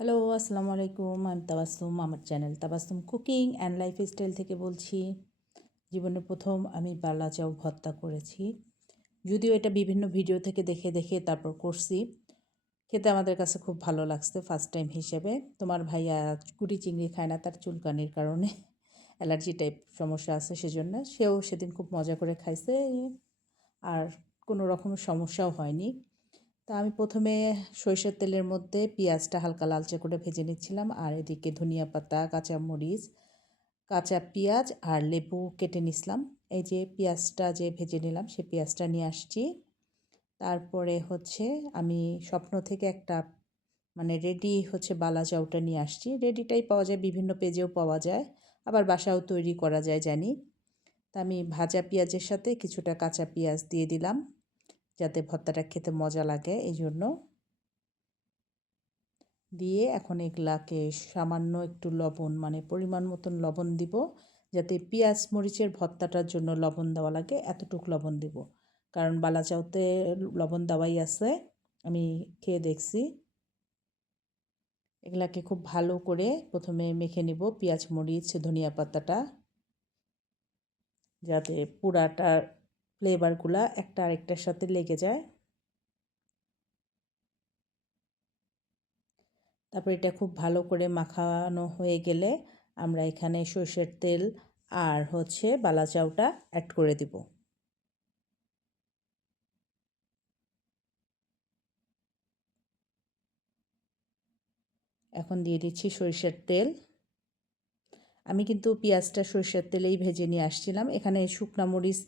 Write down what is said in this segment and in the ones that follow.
Hello, আসসালামু আলাইকুম। আমি তাবাসসুম। আমার channel Tabassum cooking and lifestyle থেকে বলছি। জীবনে প্রথম আমি বালা চাউ ভর্তা করেছি। যদিও এটা বিভিন্ন ভিডিও থেকে দেখে দেখে তারপর করছি। খেতে আমাদের কাছে খুব ভালো লাগছে ফার্স্ট টাইম হিসেবে। তোমার ভাইয়া কুটি চিংড়ি খায় না তার চুলকানির কারণে, অ্যালার্জি টাইপ সমস্যা আছে সেজন্য। সেও সেদিন খুব মজা করে খাইছে আর কোনো রকমের সমস্যাও হয়নি। তা আমি প্রথমে সরিষার তেলের মধ্যে পেঁয়াজটা হালকা লালচে করে ভেজে নিচ্ছিলাম, আর এদিকে ধনিয়া পাতা, কাঁচামরিচ, কাঁচা পেঁয়াজ আর লেবু কেটে নিছিলাম। এই যে পেঁয়াজটা যে ভেজে নিলাম সে পেঁয়াজটা নিয়ে আসছি। তারপরে হচ্ছে আমি স্বপ্ন থেকে একটা রেডি বালা চাউটা নিয়ে আসছি। রেডিটাই পাওয়া যায়, বিভিন্ন পেজেও পাওয়া যায়, আবার বাসাও তৈরি করা যায় জানি। তা আমি ভাজা পেঁয়াজের সাথে কিছুটা কাঁচা পেঁয়াজ দিয়ে দিলাম যাতে ভর্তাটা খেতে মজা লাগে, এই জন্য দিয়ে এখন এগুলাকে সামান্য একটু লবণ পরিমাণ মতন লবণ দিব, যাতে পেঁয়াজ মরিচের ভর্তাটার জন্য লবণ দেওয়া লাগে এতটুকু লবণ দিব, কারণ বালা চাউতে লবণ দেওয়াই আছে। আমি খেয়ে দেখছি। এগুলাকে খুব ভালো করে প্রথমে মেখে নিব পেঁয়াজ মরিচ ধনিয়া পাতাটা, যাতে পুরাটার ফ্লেভারগুলা একটা আরেকটার সাথে লেগে যায়। তারপর এটা খুব ভালো করে মাখানো হয়ে গেলে আমরা এখানে সরষের তেল আর বালা চাউটা অ্যাড করে দিব। এখন দিয়ে দিচ্ছি সরিষার তেল। আমি কিন্তু পেঁয়াজটা সরিষার তেলেই ভেজে নিয়ে আসছিলাম। এখানে শুকনা মরিচ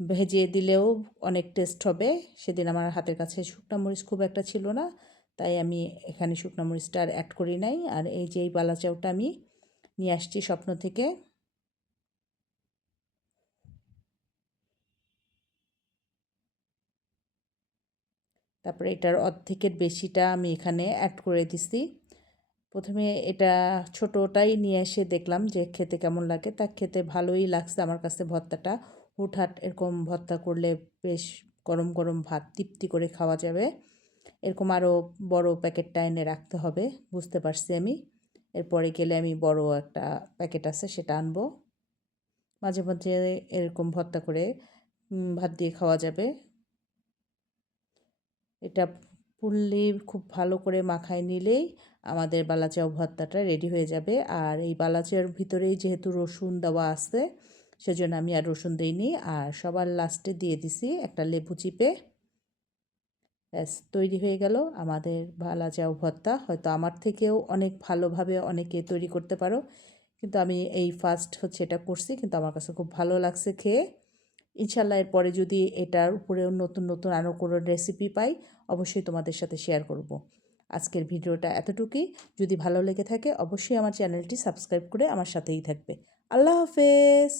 ভেজে দিলেও অনেক টেস্ট হবে। সেদিন আমার হাতের কাছে শুকনা মরিচ খুব একটা ছিল না, তাই আমি এখানে শুকনা মরিচটা আর অ্যাড করি নাই। আর এই যে এই বালা চাউটা আমি নিয়ে আসছি স্বপ্ন থেকে। তারপরে এটার অর্ধেকের বেশিটা আমি এখানে অ্যাড করে দিছি। প্রথমে এটা ছোটোটাই নিয়ে এসে দেখলাম যে খেতে কেমন লাগে। তা খেতে ভালোই লাগছে আমার কাছে ভর্তাটা। হুটহাট এরকম ভর্তা করলে বেশ গরম গরম ভাত তৃপ্তি করে খাওয়া যাবে। এরকম আরও বড় প্যাকেটটা এনে রাখতে হবে, বুঝতে পারছি আমি। এরপরে গেলে আমি বড় একটা প্যাকেট আছে সেটা আনবো। মাঝে মাঝে এরকম ভর্তা করে ভাত দিয়ে খাওয়া যাবে। এটা ফুললি খুব ভালো করে মাখায় নিলেই আমাদের বালাচাও ভর্তাটা রেডি হয়ে যাবে। আর এই বালাচাওর ভিতরেই যেহেতু রসুন দেওয়া আছে সেজন্য আমি আর রসুন দিইনি, আর সবার লাস্টে দিয়ে দিছি একটা লেবু চিপে। ব্যাস তৈরি হয়ে গেল আমাদের বালাচাও ভর্তা। হয়তো আমার থেকেও অনেক ভালোভাবে অনেকে তৈরি করতে পারো, কিন্তু আমি এই ফার্স্ট এটা করছি, কিন্তু আমার কাছে খুব ভালো লাগছে খেয়ে। ইনশাল্লাহ এরপরে যদি এটার উপরেও নতুন নতুন আরও কোনো রেসিপি পাই অবশ্যই তোমাদের সাথে শেয়ার করব। আজকের ভিডিওটা এতটুকুই। যদি ভালো লেগে থাকে অবশ্যই আমার চ্যানেলটি সাবস্ক্রাইব করে আমার সাথেই থাকবে। আল্লাহ হাফেজ।